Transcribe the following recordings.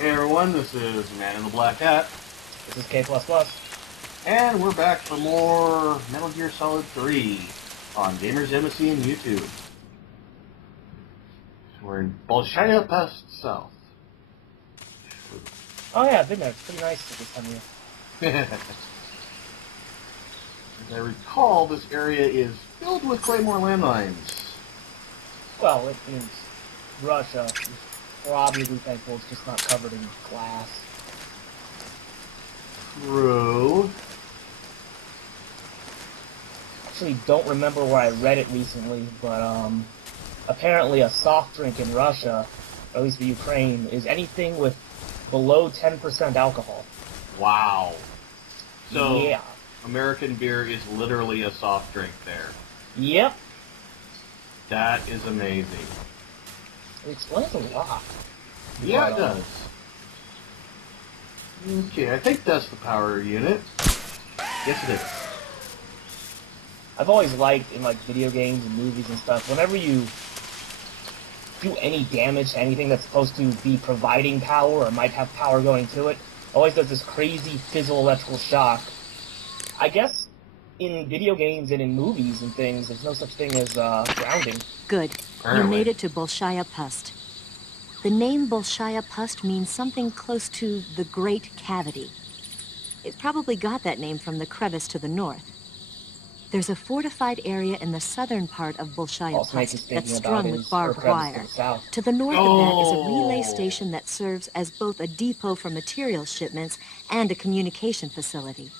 Hey everyone, this is Man in the Black Hat, This is K++. and we're back for more Metal Gear Solid 3 on Gamers Embassy and YouTube. We're in Bolshaya Pest South. Oh yeah, I've been there. It's pretty nice at this time of year. As I recall, this area is filled with Claymore landmines. Well, it means Russia. We're obviously thankful it's just not covered in glass. True. Actually, don't remember where I read it recently, but apparently a soft drink in Russia, or at least the Ukraine, is anything with below 10% alcohol. Wow. So, yeah. American beer is literally a soft drink there. Yep. That is amazing. It explains a lot. Yeah, it does. Okay, I think that's the power unit. Yes, it is. I've always liked, in like video games and movies and stuff, whenever you do any damage to anything that's supposed to be providing power or might have power going to it, always does this crazy fizzle electrical shock. I guess in video games and in movies and things, there's no such thing as grounding. Good. Apparently. You made it to Bolshaya Pust. The name Bolshaya Pust means something close to the Great Cavity. It probably got that name from the crevice to the north. There's a fortified area in the southern part of Bolshaya Pust that's strung with barbed wire. To the north of that is a relay station that serves as both a depot for material shipments and a communication facility.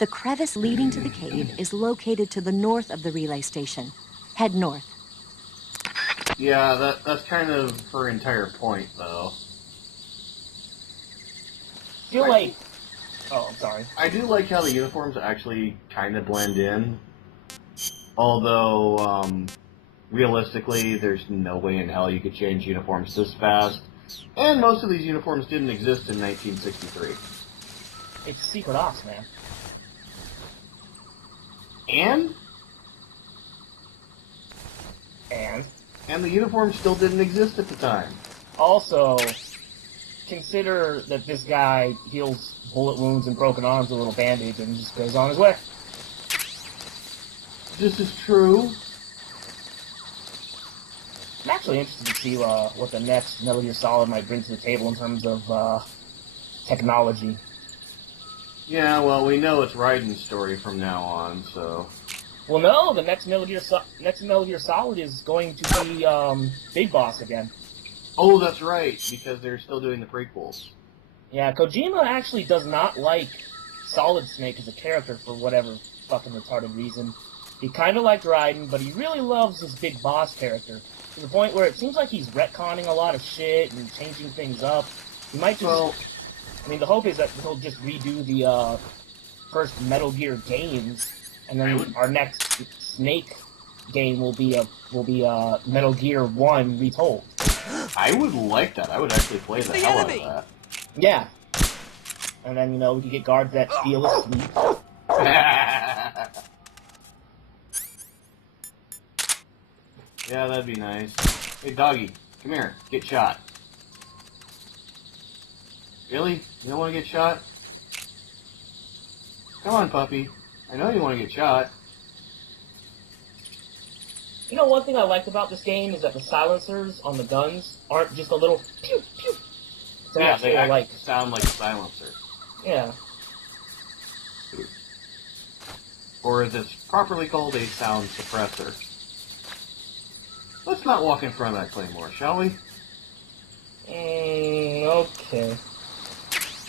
The crevice leading to the cave is located to the north of the relay station. Head north. Yeah, that's kind of her entire point, though. Feel like... Oh, I'm sorry. I do like how the uniforms actually kind of blend in. Although, realistically, there's no way in hell you could change uniforms this fast. And most of these uniforms didn't exist in 1963. It's secret ops, man. And the uniforms still didn't exist at the time. Also, consider that this guy heals bullet wounds and broken arms with a little bandage and just goes on his way. This is true. I'm actually interested to see what the next Metal Gear Solid might bring to the table in terms of technology. Yeah, well, we know it's Raiden's story from now on, so... Well, no, the next Metal Gear Solid is going to be Big Boss again. Oh, that's right, because they're still doing the prequels. Yeah, Kojima actually does not like Solid Snake as a character for whatever fucking retarded reason. He kind of liked Raiden, but he really loves his Big Boss character, to the point where it seems like he's retconning a lot of shit and changing things up. He might just... Well, I mean, the hope is that he'll just redo the first Metal Gear games, and then our next Snake game will be Metal Gear 1 retold. I would like that. I would actually play the hell out of that. Yeah. And then, we can get guards that feel asleep. Yeah, that'd be nice. Hey, doggy, come here. Get shot. Really? You don't want to get shot? Come on, puppy. I know you want to get shot. You know, one thing I liked about this game is that the silencers on the guns aren't just a little pew pew. Yeah, they actually sound like a silencer. Yeah. Or as it's properly called, a sound suppressor. Let's not walk in front of that Claymore, shall we? Okay.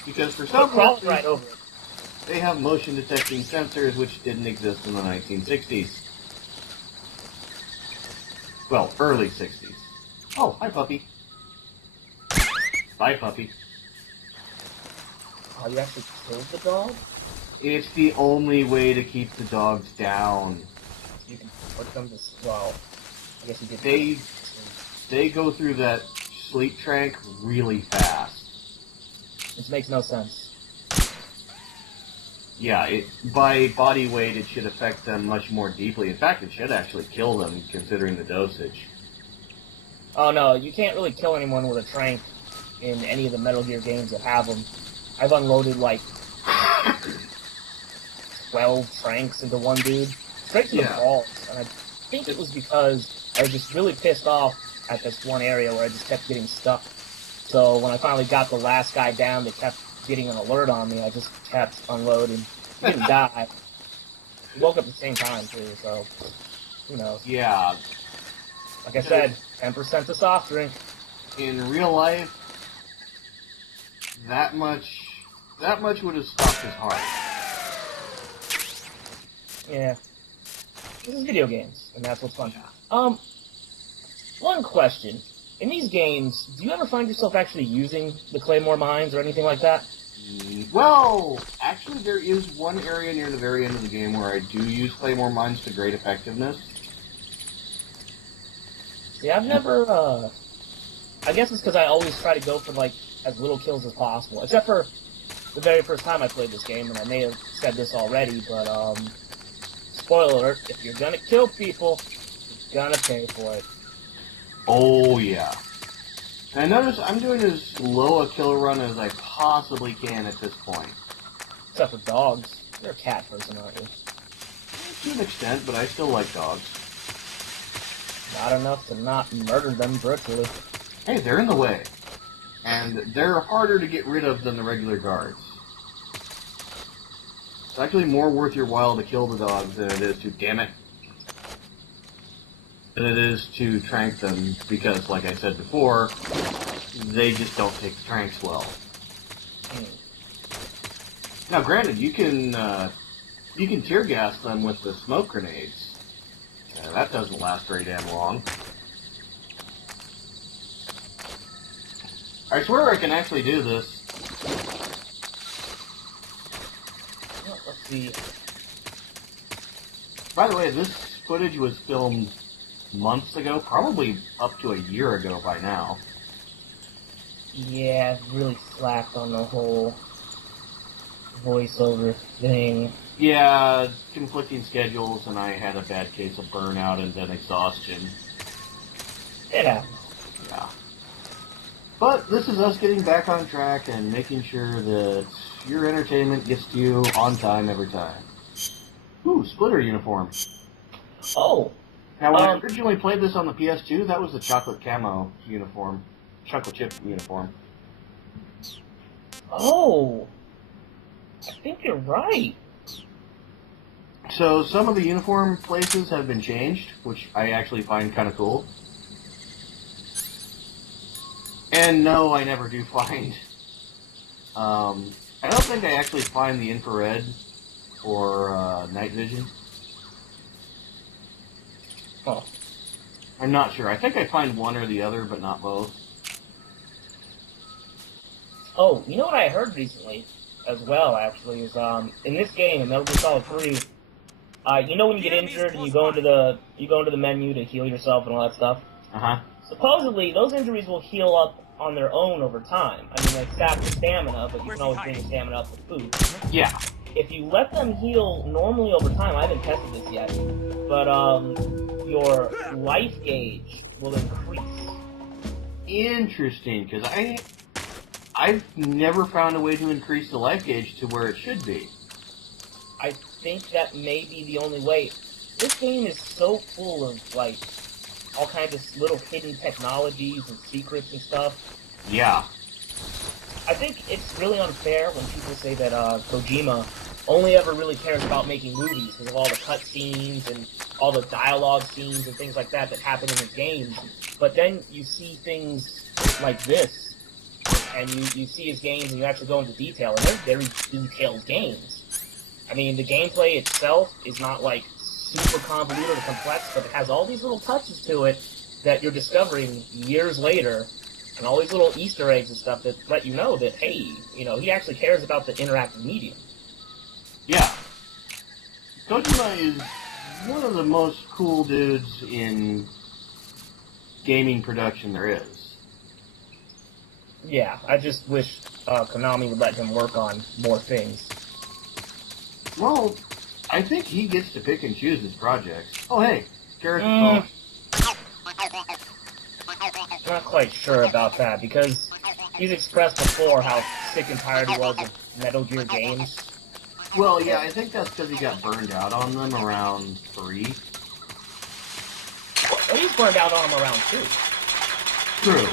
Because for some reason, right over it. They have motion detecting sensors which didn't exist in the 1960s. Well, early 60s. Oh, hi puppy. Bye puppy. Oh, you actually killed the dog? It's the only way to keep the dogs down. You can put them to... Well, I guess you did... They go through that sleep trank really fast. Which makes no sense. Yeah, by body weight, it should affect them much more deeply. In fact, it should actually kill them, considering the dosage. Oh no, you can't really kill anyone with a trank. in any of the Metal Gear games that have them. I've unloaded like 12 tranks into one dude, straight to the balls, and I think it was because I was just really pissed off at this one area where I just kept getting stuck. So when I finally got the last guy down that kept getting an alert on me, I just kept unloading. He didn't die. He woke up at the same time, too, so who knows. Yeah. Like I said, 10% to soft drink. In real life, that much would have stopped his heart. Yeah. This is video games, and that's what's fun. One question. In these games, do you ever find yourself actually using the Claymore mines or anything like that? Well, actually there is one area near the very end of the game where I do use Claymore mines to great effectiveness. Yeah, I've never, I guess it's because I always try to go for, like, as little kills as possible. Except for the very first time I played this game, and I may have said this already, but, spoiler alert, if you're gonna kill people, you're gonna pay for it. Oh, yeah. And notice I'm doing as low a kill run as I possibly can at this point. Except for dogs. You're a cat person, aren't you? To an extent, but I still like dogs. Not enough to not murder them virtually. Hey, they're in the way. And they're harder to get rid of than the regular guards. It's actually more worth your while to kill the dogs than it is to, damn it, than it is to trank them, because, like I said before, they just don't take the tranks well. Now, granted, you can tear gas them with the smoke grenades. That doesn't last very damn long. I swear I can actually do this. Well, let's see. By the way, this footage was filmed months ago, probably up to a year ago by now. Yeah, I've really slacked on the whole voiceover thing. Yeah, conflicting schedules, and I had a bad case of burnout and then exhaustion. It happens. Yeah. But this is us getting back on track and making sure that your entertainment gets to you on time every time. Ooh, splitter uniform. Oh! Now, when I originally played this on the PS2, that was the chocolate camo uniform. Chocolate chip uniform. Oh! I think you're right. So, some of the uniform places have been changed, which I actually find kind of cool. And no, I never do find... I don't think I actually find the infrared or night vision. Oh. I'm not sure. I think I find one or the other, but not both. Oh, you know what I heard recently, as well, actually, is, in this game, in Metal Gear Solid 3, you know when you get injured and you go into the menu to heal yourself and all that stuff? Uh-huh. Supposedly, those injuries will heal up on their own over time. I mean, they sap the stamina, but you can always bring the stamina up with food. Yeah. If you let them heal normally over time, I haven't tested this yet, but, your life gauge will increase. Interesting, because I've never found a way to increase the life gauge to where it should be. I think that may be the only way. This game is so full of, like, all kinds of little hidden technologies and secrets and stuff. Yeah. I think it's really unfair when people say that Kojima only ever really cares about making movies because of all the cutscenes and all the dialogue scenes and things like that that happen in his games. But then you see things like this, and you see his games and you actually go into detail, and they're very detailed games. I mean, the gameplay itself is not, like, super convoluted or complex, but it has all these little touches to it that you're discovering years later, and all these little Easter eggs and stuff that let you know that, hey, you know, he actually cares about the interactive medium. Yeah. Kojima is one of the most cool dudes in gaming production there is. Yeah, I just wish Konami would let him work on more things. Well, I think he gets to pick and choose his projects. Oh, hey, Garrett. I'm not quite sure about that, because he's expressed before how sick and tired he was of Metal Gear games. Well, yeah, I think that's because he got burned out on them around 3. Well, he's burned out on them around 2. True.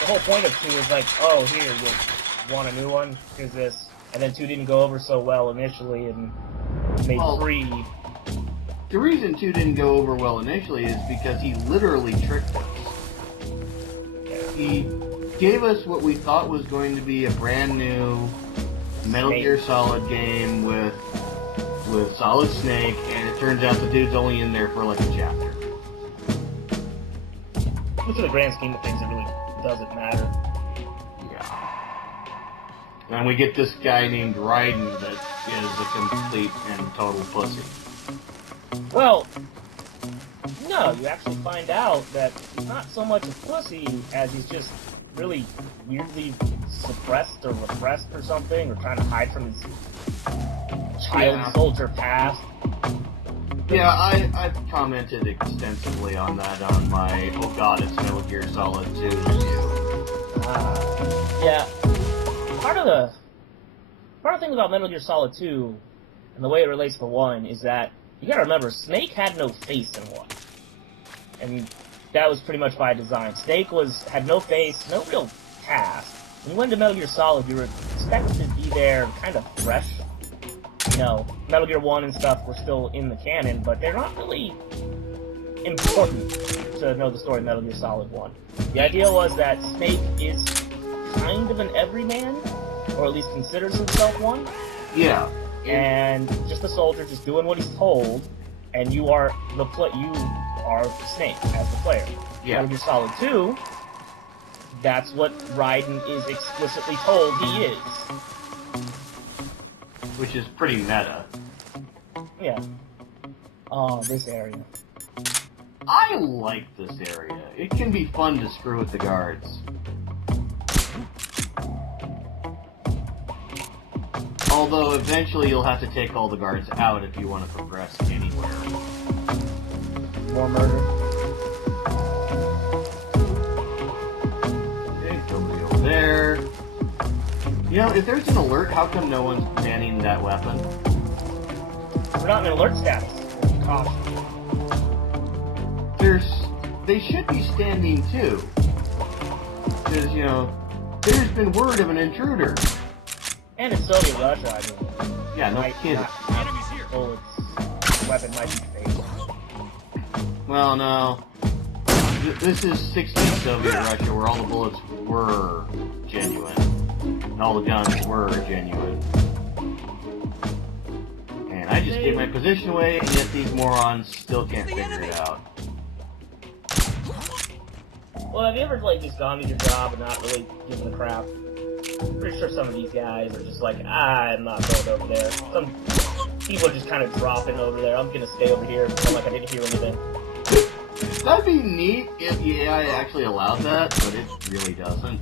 The whole point of 2 is like, oh, here, you want a new one? Here's this. And then 2 didn't go over so well initially, and made 3. The reason 2 didn't go over well initially is because he literally tricked us. He gave us what we thought was going to be a brand new Metal Gear Solid game with Solid Snake, and it turns out the dude's only in there for like a chapter. Which in the grand scheme of things, it really doesn't matter. Yeah. And we get this guy named Raiden that is a complete and total pussy. Well, no, you actually find out that he's not so much a pussy as he's just really weirdly suppressed or repressed or something, or trying to hide from his child soldier past. Yeah, I've commented extensively on that on my "Oh God, it's Metal Gear Solid 2" review. Yeah, part of the thing about Metal Gear Solid 2 and the way it relates to 1 is that you gotta remember, Snake had no face in 1. And that was pretty much by design. Snake had no face, no real past. When you went to Metal Gear Solid, you were expected to be there kind of fresh. You know, Metal Gear 1 and stuff were still in the canon, but they're not really important to know the story of Metal Gear Solid 1. The idea was that Snake is kind of an everyman, or at least considers himself one. Yeah. And just a soldier, just doing what he's told, and you are Snake as the player. Yeah. Metal Gear Solid 2, that's what Raiden is explicitly told he is. Which is pretty meta. Yeah. Oh, this area. I like this area. It can be fun to screw with the guards. Although eventually you'll have to take all the guards out if you want to progress anywhere. More murder. Okay, nobody over there. You know, if there's an alert, how come no one's manning that weapon? We're not in alert status. Caution. They should be standing too. Because, you know, there's been word of an intruder. And it's Soviet Russia, I mean. Yeah, no kidding. Enemies here. Oh, its weapon might be fake. Well, no. This is 60s Soviet Russia, where all the bullets were genuine. And all the guns were genuine. And I just gave my position away, and yet these morons still can't figure it out. Well, have you ever, like, just gone to your job and not really given a crap? I'm pretty sure some of these guys are just like, I'm not going over there. Some people are just kind of dropping over there. I'm gonna stay over here and pretend like I didn't hear anything. That'd be neat if the AI actually allowed that, but it really doesn't.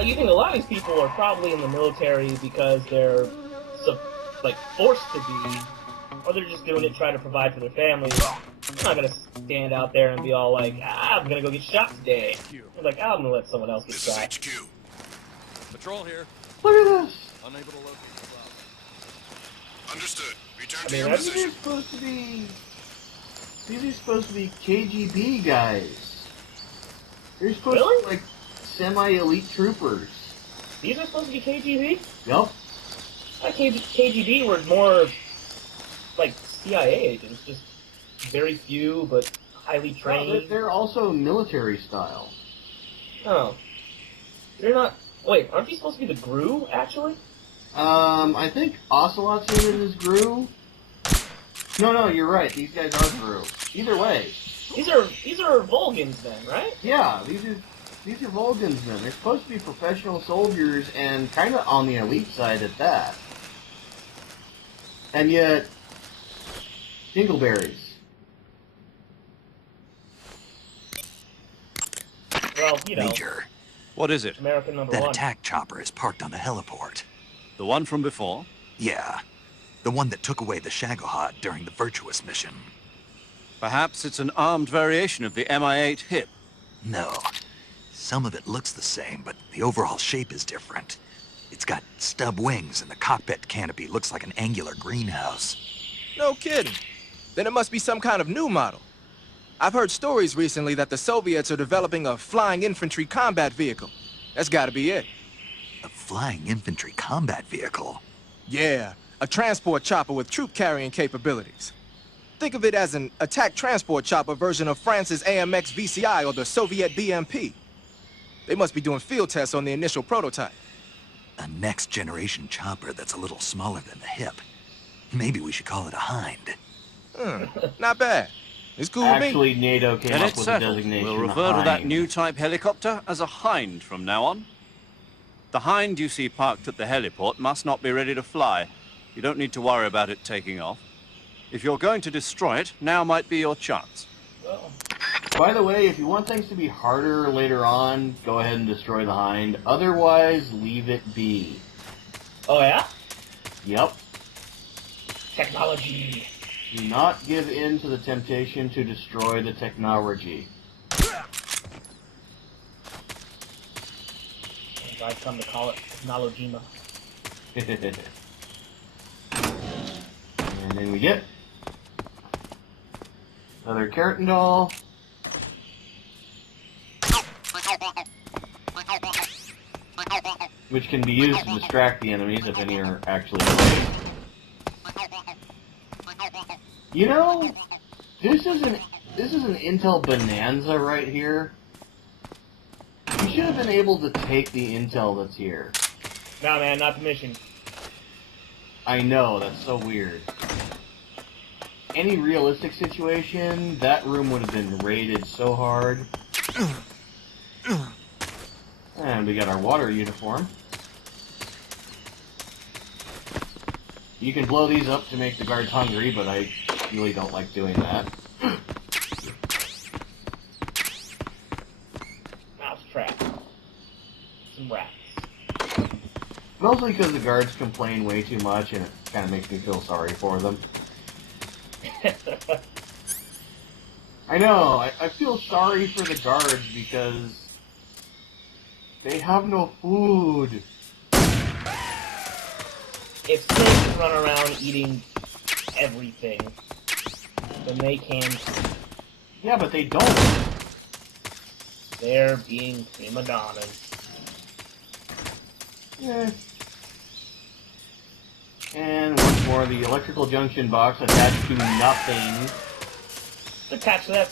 You think a lot of these people are probably in the military because they're, like, forced to be, or they're just doing it to try to provide for their families. I'm not gonna stand out there and be all like, I'm gonna go get shot today. I'm like, I'm gonna let someone else get shot. This is HQ. Patrol here. Look at this! Unable to locate the problem. Understood. Return to mean, your that's These position. are supposed to be KGB guys. They're supposed to be like semi-elite troopers. These are supposed to be KGB? Yep. I thought KGB were more like CIA agents, just very few but highly trained. No, they're also military style. Oh. They're not... Wait, aren't these supposed to be the GRU, actually? I think Ocelot's unit is GRU. No, you're right. These guys are GRU. Either way. These are Volgans then, right? Yeah, these are Volgans then. They're supposed to be professional soldiers and kind of on the elite side at that. And yet, dingleberries. Well, you know, Major, What is it? American number that one. attack chopper is parked on the heliport. The one from before? Yeah, the one that took away the Shagohod during the Virtuous mission. Perhaps it's an armed variation of the Mi-8 HIP. No, Some of it looks the same, but the overall shape is different. It's got stub wings, and the cockpit canopy looks like an angular greenhouse. No kidding. Then it must be some kind of new model. I've heard stories recently that the Soviets are developing a flying infantry combat vehicle. That's gotta be it. A flying infantry combat vehicle? Yeah, a transport chopper with troop-carrying capabilities. Think of it as an attack transport chopper version of France's AMX VCI or the Soviet BMP. They must be doing field tests on the initial prototype. A next-generation chopper that's a little smaller than the hip. Maybe we should call it a Hind. Not bad. It's cool with me. Actually, NATO came Then up it's with the settled. designation We'll refer to that Hind. new type helicopter as a Hind from now on. The Hind you see parked at the heliport must not be ready to fly. You don't need to worry about it taking off. If you're going to destroy it, now might be your chance. Well, By the way, if you want things to be harder later on, go ahead and destroy the Hind. Otherwise, leave it be. oh yeah? Yep. Technology. Do not give in to the temptation to destroy the technology. As I've come to call it, Technologima. And then we get another keratin doll. Which can be used to distract the enemies if any are actually playing. You know, this is an intel bonanza right here. You should have been able to take the intel that's here. Nah, man, not the mission. I know, that's so weird. Any realistic situation, that room would have been raided so hard. And we got our water uniform. You can blow these up to make the guards hungry, but I really don't like doing that. Mousetrap. Some rats. Mostly because the guards complain way too much, and it kind of makes me feel sorry for them. I know, I feel sorry for the guards because they have no food. If snakes run around eating everything, then they can. Yeah, but they don't. They're being prima donnas. Yeah. And once more, the electrical junction box attached to nothing. It's attached to that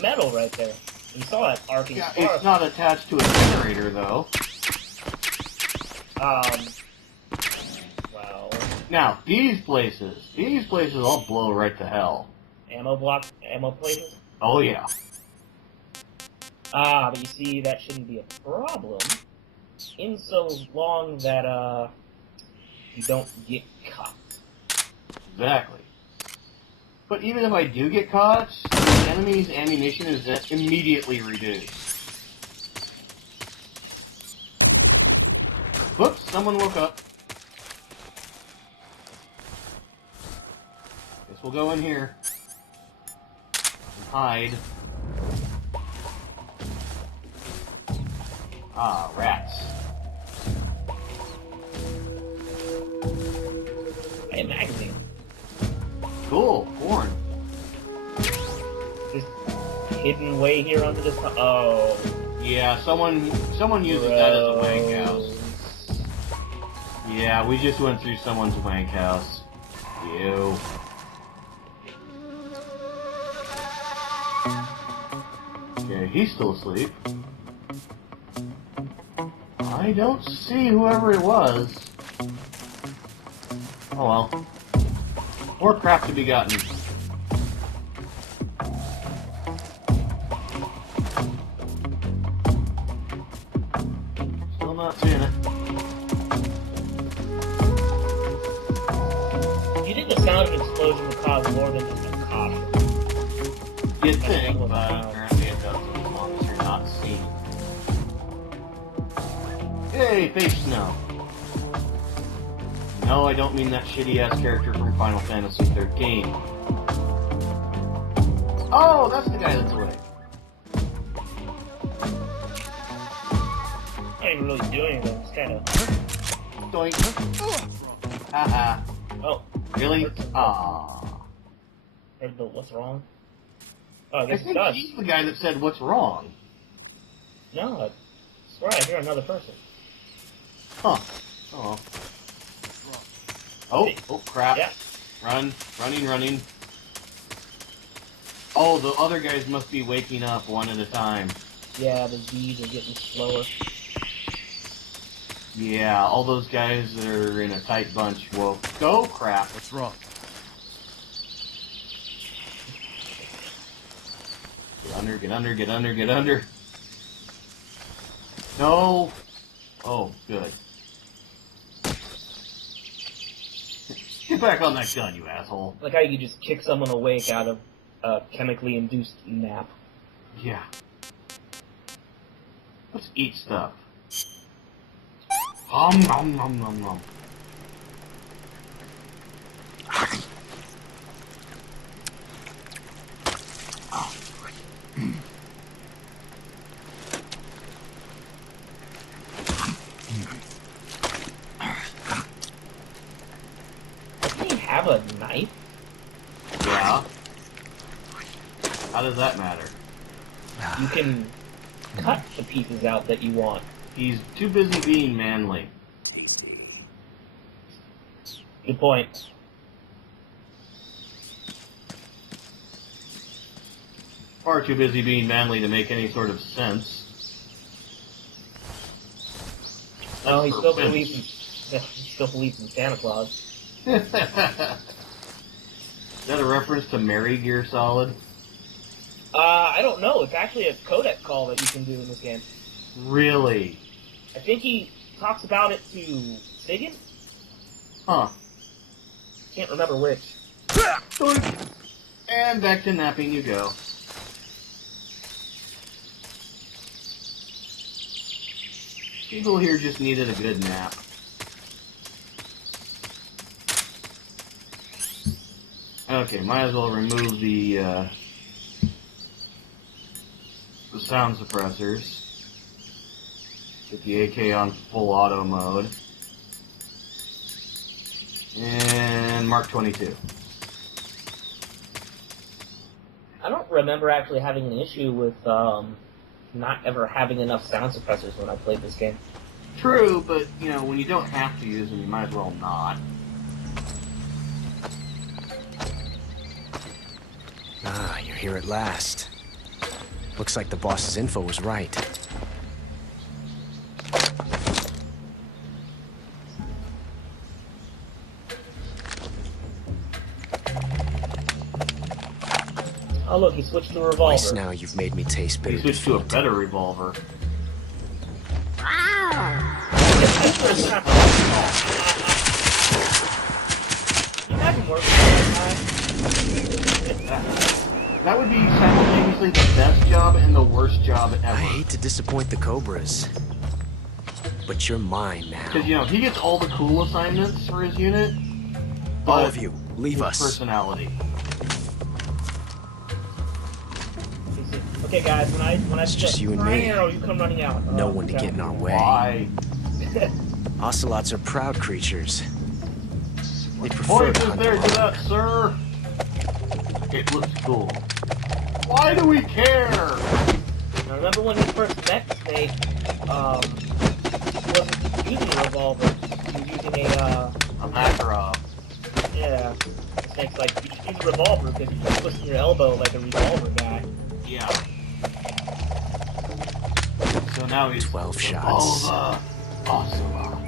metal right there. You saw that arcing Yeah, spark. it's not attached to a generator, though. Well, Now, these places all blow right to hell. ammo places? Oh, yeah. But you see, that shouldn't be a problem. In so long that, you don't get caught. Exactly. But even if I do get caught, the enemy's ammunition is immediately reduced. Whoops, someone woke up. Guess we'll go in here. And hide. Ah, rats. Hey, magazine. Cool, corn. Just hidden way here under this. Oh. Yeah, someone uses that as a wank house. Yeah, we just went through someone's wank house. Ew. Okay, he's still asleep. I don't see whoever it was. Oh well. More crap to be gotten. Still not seeing it. You think the sound of an explosion would cause more than just a caution? You'd think, but apparently it doesn't as long as you're not seen. Hey, face snow. No, I don't mean that shitty-ass character from Final Fantasy 13. Oh, that's the guy that's away. even really do anything. It's kind of... Doink. Haha. Oh. Really? Aww. What's wrong? Oh, I I guess it think does. he's the guy that said what's wrong. No, I swear I hear another person. Huh. Oh. Oh, oh crap. Yeah. Running. Oh, the other guys must be waking up one at a time. Yeah, the Z's are getting slower. Yeah, all those guys that are in a tight bunch will go crap. What's wrong? Get under. No. Oh, good. Get back on that gun, you asshole. Like how you could just kick someone awake out of a chemically induced nap. Yeah. Let's eat stuff. Nom. Doesn't he have a knife? Yeah. How does that matter? You can cut the pieces out that you want. He's too busy being manly. Good point. Far too busy being manly to make any sort of sense. No, he That's still for Vince. believes in Santa Claus. Is that a reference to Mary Gear Solid? I don't know. It's actually a codec call that you can do in this game. Really? I think he talks about it to Sigyn? Huh. Can't remember which. Doink. And back to napping you go. People here just needed a good nap. Okay, might as well remove the sound suppressors. Get the AK on full auto mode. And Mark 22. I don't remember actually having an issue with not ever having enough sound suppressors when I played this game. True, but, you know, when you don't have to use them, you might as well not. Ah, you're here at last. Looks like the boss's info was right. Oh look, he switched to a revolver. Twice now you've made me taste He bitter switched to a defeat. better revolver. Imagine working That would be simultaneously the best job and the worst job I ever. hate to disappoint the Cobras, but you're mine now. Because, you know, he gets all the cool assignments for his unit. All but of you, leave his us. personality. Okay, guys, when I It's just you and fire me. arrow, you come running out. No Oh, one to okay. get in our way. Why? Ocelots are proud creatures. They prefer Point to is hunt there to alone. that, sir? It looks cool. Why do we care? Now, remember when you first met Snake? He wasn't using a revolver. He was using a Makarov. yeah. Snake's like, you should use a revolver because you keep twisting your elbow like a revolver guy. Yeah. So now he's 12 shots. Revolver Ocelot.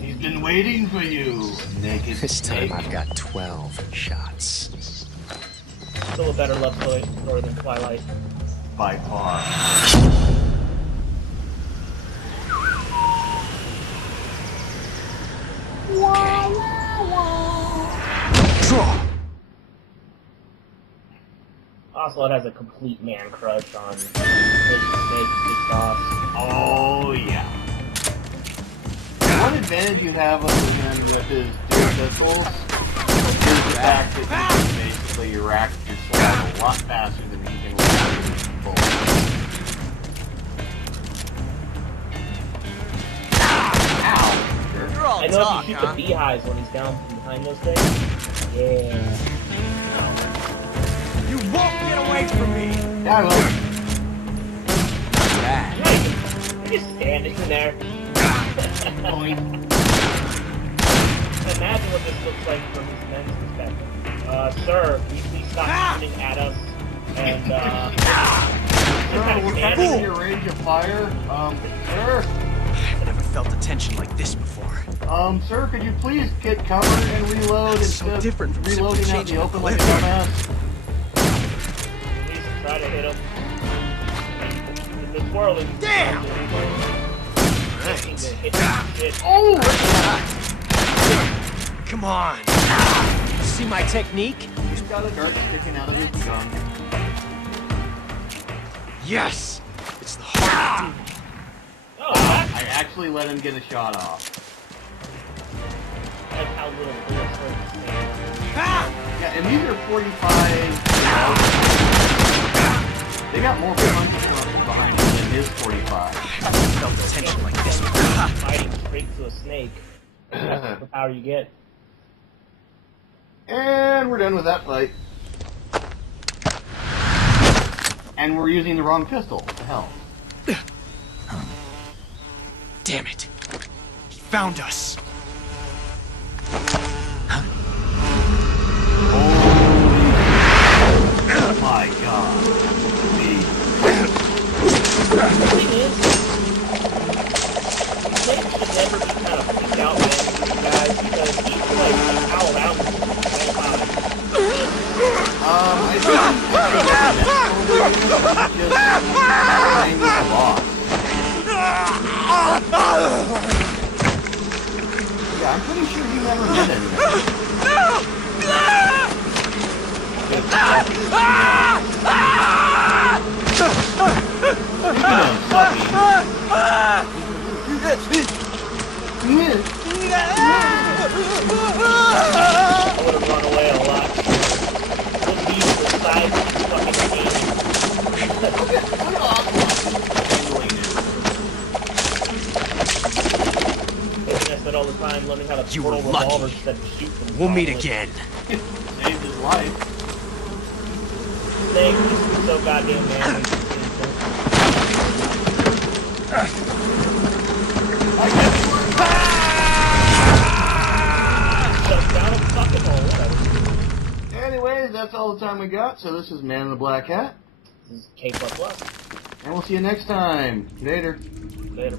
He's been waiting for you, naked This time snake. I've got 12 shots. Still a better love story than Twilight. By far. Draw! Ocelot has a complete man crush on Snake, Big Boss. Oh, yeah. One advantage you have over him with his dual pistols Here's the fact that you can basically rack your slab a lot faster than you can with bullets. Ow! Sure. You're all I know talk, if you shoot huh? the beehives when he's down from behind those things. Yeah. You won't get away from me! Yeah, I will. That. You're just standing there. Boing. Imagine what this looks like from his men's perspective. Sir, will you please stop shooting at us? And, Sir, we're kind of in your range of fire. Sir? I never felt a tension like this before. Sir, could you please get cover and reload instead of different from reloading simply out the changing open the like a weapon. dumbass? please try to hit him. The twirling. Damn! Right. To hit that shit. Oh! Come on! See my technique? He's got a dart sticking out of his gun. Yes! It's the heart. Oh, that's I actually let him get a shot off. like how little bullets hurt this thing. Yeah, and these are 45. They got more punch from behind him than his 45. Felt a tension like this before. Fighting straight to a snake. That's the power you get. And we're done with that fight. And we're using the wrong pistol. What the hell? Damn it! He found us! Oh my god. The thing is, snakes should never be kind of freaked out by any of these guys because he can like howl out at the same time. I think he's just playing with the boss. Yeah, I'm pretty sure he never did anything. I would have run away a lot. Just leave the side of the fucking game. I spent all the time learning how to You twirl were lucky. revolvers instead of shoot them. We'll meet properly. again. Saved his life. Snake, this is so goddamn manly. Shut down a fucking hole, whatever. Anyways, that's all the time we got. So this is Man in the Black Hat. This is K++. And we'll see you next time. Later. Later.